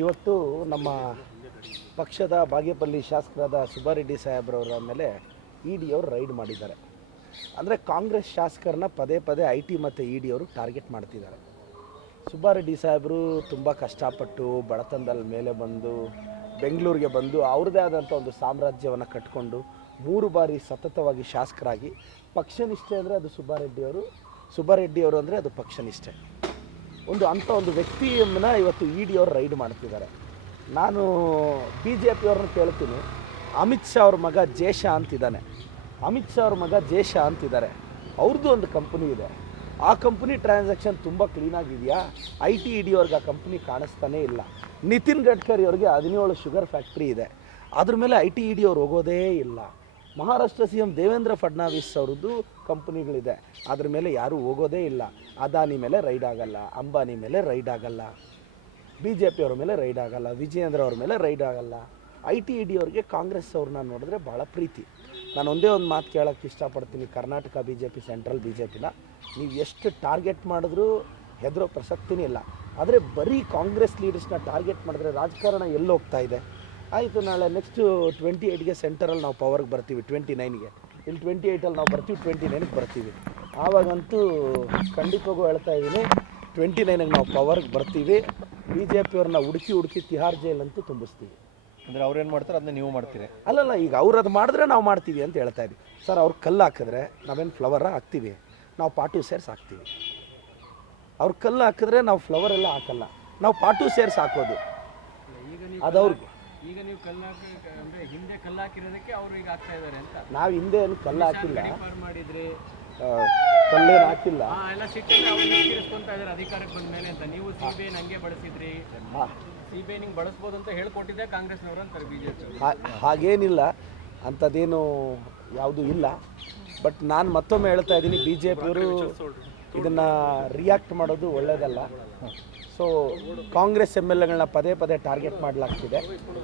ಇವತ್ತು ನಮ್ಮ ಪಕ್ಷದ ಬಾಗೇಪಲ್ಲಿ ಶಾಸಕರಾದ ಸುಬ್ಬಾರೆಡ್ಡಿ ಸಾಹೇಬ್ರವರ ಮೇಲೆ ಇ.ಡಿ. ಅವರು ರೈಡ್ ಮಾಡಿದ್ದಾರೆ. ಅಂದರೆ ಕಾಂಗ್ರೆಸ್ ಶಾಸಕರನ್ನ ಪದೇ ಪದೇ ಐ.ಟಿ. ಮತ್ತು ಇ.ಡಿ. ಅವರು ಟಾರ್ಗೆಟ್ ಮಾಡ್ತಿದ್ದಾರೆ. ಸುಬ್ಬಾರೆಡ್ಡಿ ಸಾಹೇಬರು ತುಂಬ ಕಷ್ಟಪಟ್ಟು ಬಡತನದಲ್ಲಿ ಮೇಲೆ ಬಂದು ಬೆಂಗಳೂರಿಗೆ ಬಂದು ಅವ್ರದ್ದೇ ಆದಂಥ ಒಂದು ಸಾಮ್ರಾಜ್ಯವನ್ನು ಕಟ್ಕೊಂಡು 3 ಬಾರಿ ಸತತವಾಗಿ ಶಾಸಕರಾಗಿ ಪಕ್ಷನಿಷ್ಠೆ ಅಂದರೆ ಅದು ಸುಬ್ಬಾರೆಡ್ಡಿ ಅವರು ಅಂದರೆ ಅದು ಪಕ್ಷನಿಷ್ಠೆ. ಅಂಥ ಒಂದು ವ್ಯಕ್ತಿಯನ್ನ ಇವತ್ತು ಇ.ಡಿ. ಅವರು ರೈಡ್ ಮಾಡ್ತಿದ್ದಾರೆ. ನಾನು BJP ಅವ್ರನ್ನ ಕೇಳ್ತೀನಿ, ಅಮಿತ್ ಶಾ ಅವ್ರ ಮಗ ಜೇಷ ಅಂತಿದ್ದಾನೆ, ಅವ್ರದ್ದು ಒಂದು ಕಂಪನಿ ಇದೆ. ಆ ಕಂಪನಿ ಟ್ರಾನ್ಸಾಕ್ಷನ್ ತುಂಬ ಕ್ಲೀನಾಗಿದೆಯಾ? ಐ.ಟಿ. ಇ.ಡಿ. ಅವ್ರಿಗೆ ಆ ಕಂಪ್ನಿ ಕಾಣಿಸ್ತಾನೇ ಇಲ್ಲ. ನಿತಿನ್ ಗಡ್ಕರಿ ಅವ್ರಿಗೆ 17 ಶುಗರ್ ಫ್ಯಾಕ್ಟ್ರಿ ಇದೆ, ಅದ್ರ ಮೇಲೆ ಐ.ಟಿ. ಇ.ಡಿ. ಅವ್ರು ಹೋಗೋದೇ ಇಲ್ಲ. ಮಹಾರಾಷ್ಟ್ರ CM ದೇವೇಂದ್ರ ಫಡ್ನವೀಸ್ ಅವ್ರದ್ದು ಕಂಪ್ನಿಗಳಿದೆ, ಅದ್ರ ಮೇಲೆ ಯಾರೂ ಹೋಗೋದೇ ಇಲ್ಲ. ಅದಾನಿ ಮೇಲೆ ರೈಡ್ ಆಗಲ್ಲ, ಅಂಬಾನಿ ಮೇಲೆ ರೈಡ್ ಆಗಲ್ಲ, BJP ಅವ್ರ ಮೇಲೆ ರೈಡ್ ಆಗಲ್ಲ, ವಿಜಯೇಂದ್ರ ಅವ್ರ ಮೇಲೆ ರೈಡ್ ಆಗಲ್ಲ. ಐ.ಟಿ. ಇ.ಡಿ. ಅವ್ರಿಗೆ ಕಾಂಗ್ರೆಸ್ ಅವ್ರನ್ನ ನೋಡಿದ್ರೆ ಭಾಳ ಪ್ರೀತಿ. ನಾನು ಒಂದೇ ಒಂದು ಮಾತು ಕೇಳೋಕ್ಕೆ ಇಷ್ಟಪಡ್ತೀನಿ, ಕರ್ನಾಟಕ BJP, ಸೆಂಟ್ರಲ್ BJPನ ನೀವು ಎಷ್ಟು ಟಾರ್ಗೆಟ್ ಮಾಡಿದ್ರೂ ಹೆದರೋ ಪ್ರಸಕ್ತಿನೇ ಇಲ್ಲ. ಆದರೆ ಬರೀ ಕಾಂಗ್ರೆಸ್ ಲೀಡರ್ಸ್ನ ಟಾರ್ಗೆಟ್ ಮಾಡಿದ್ರೆ ರಾಜಕಾರಣ ಎಲ್ಲೋಗ್ತಾ ಇದೆ? ಆಯಿತು, ನಾಳೆ ನೆಕ್ಸ್ಟು 28ಗೆ ಸೆಂಟರಲ್ಲಿ ನಾವು ಪವರ್ಗೆ ಬರ್ತೀವಿ, 29ಗೆ ಇಲ್ಲಿ 28ಅಲ್ಲಿ ನಾವು ಬರ್ತೀವಿ, 29ಗೆ ಬರ್ತೀವಿ. ಆವಾಗಂತೂ ಖಂಡಿತವಾಗೂ ಹೇಳ್ತಾ ಇದ್ದೀನಿ, 29ಗೆ ನಾವು ಪವರ್ಗೆ ಬರ್ತೀವಿ. BJP ಅವ್ರನ್ನ ಹುಡುಕಿ ತಿಹಾರ್ ಜೈಲಂತೂ ತುಂಬಿಸ್ತೀವಿ. ಅಂದರೆ ಅವ್ರೇನು ಮಾಡ್ತಾರೆ ಅದನ್ನ ನೀವು ಮಾಡ್ತೀರಿ? ಅಲ್ಲಲ್ಲ, ಈಗ ಅವ್ರು ಅದು ಮಾಡಿದ್ರೆ ನಾವು ಮಾಡ್ತೀವಿ ಅಂತ ಹೇಳ್ತಾ ಇದ್ದೀವಿ ಸರ್. ಅವ್ರು ಕಲ್ಲು ಹಾಕಿದ್ರೆ ನಾವೇನು ಫ್ಲವರ ಹಾಕ್ತೀವಿ? ನಾವು ಪಾಟು ಸೇರ್ಸ್ ಹಾಕ್ತೀವಿ. ಅವ್ರು ಕಲ್ಲು ಹಾಕಿದ್ರೆ ನಾವು ಫ್ಲವರ್ ಎಲ್ಲ ಹಾಕಲ್ಲ, ನಾವು ಪಾಟು ಸೇರ್ಸ್ ಹಾಕೋದು. ಅದವ್ರಿಗೆ ಈಗ ನೀವು ಕಲ್ಲು ಅಂದರೆ ಹಿಂದೆ ಕಲ್ಲು ಹಾಕಿರೋದಕ್ಕೆ ಅವರು ಈಗ ಆಗ್ತಾ ಇದ್ದಾರೆ ಅಂತ. ನಾವು ಹಿಂದೆ ಏನು ಕಲ್ಲು ಹಾಕಿಲ್ಲ, ಮಾಡಿದ್ರಿ, ಕಲ್ಲೇನು ಹಾಕಿಲ್ಲ. ಎಲ್ಲ ಸಿಟ್ಟಲ್ಲಿ ಅವ್ರು ತೀರಿಸ್ಕೊಂತ ಇದ್ದಾರೆ ಅಧಿಕಾರಕ್ಕೆ ಬಂದ ಮೇಲೆ ಅಂತ. ನೀವು CBI ಹಂಗೆ ಬಳಸಿದ್ರಿ, CBI ನಿಂಗೆ ಬಳಸ್ಬೋದು ಅಂತ ಹೇಳ್ಕೊಟ್ಟಿದ್ದೆ ಕಾಂಗ್ರೆಸ್ನವರು ಅಂತಾರೆ BJP. ಹಾಗೇನಿಲ್ಲ, ಅಂಥದ್ದೇನು ಯಾವುದೂ ಇಲ್ಲ. ಬಟ್ ನಾನು ಮತ್ತೊಮ್ಮೆ ಹೇಳ್ತಾ ಇದ್ದೀನಿ, BJP ಅವರು ಇದನ್ನು ರಿಯಾಕ್ಟ್ ಮಾಡೋದು ಒಳ್ಳೆಯದಲ್ಲ. ಸೊ ಕಾಂಗ್ರೆಸ್ MLAಗಳನ್ನ ಪದೇ ಪದೇ ಟಾರ್ಗೆಟ್ ಮಾಡಲಾಗ್ತಿದೆ,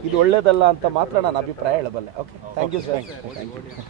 ಇದು ಒಳ್ಳೆಯದಲ್ಲ ಅಂತ ಮಾತ್ರ ನಾನು ಅಭಿಪ್ರಾಯ ಹೇಳಬಲ್ಲೆ. Okay, thank you sir. Thank you.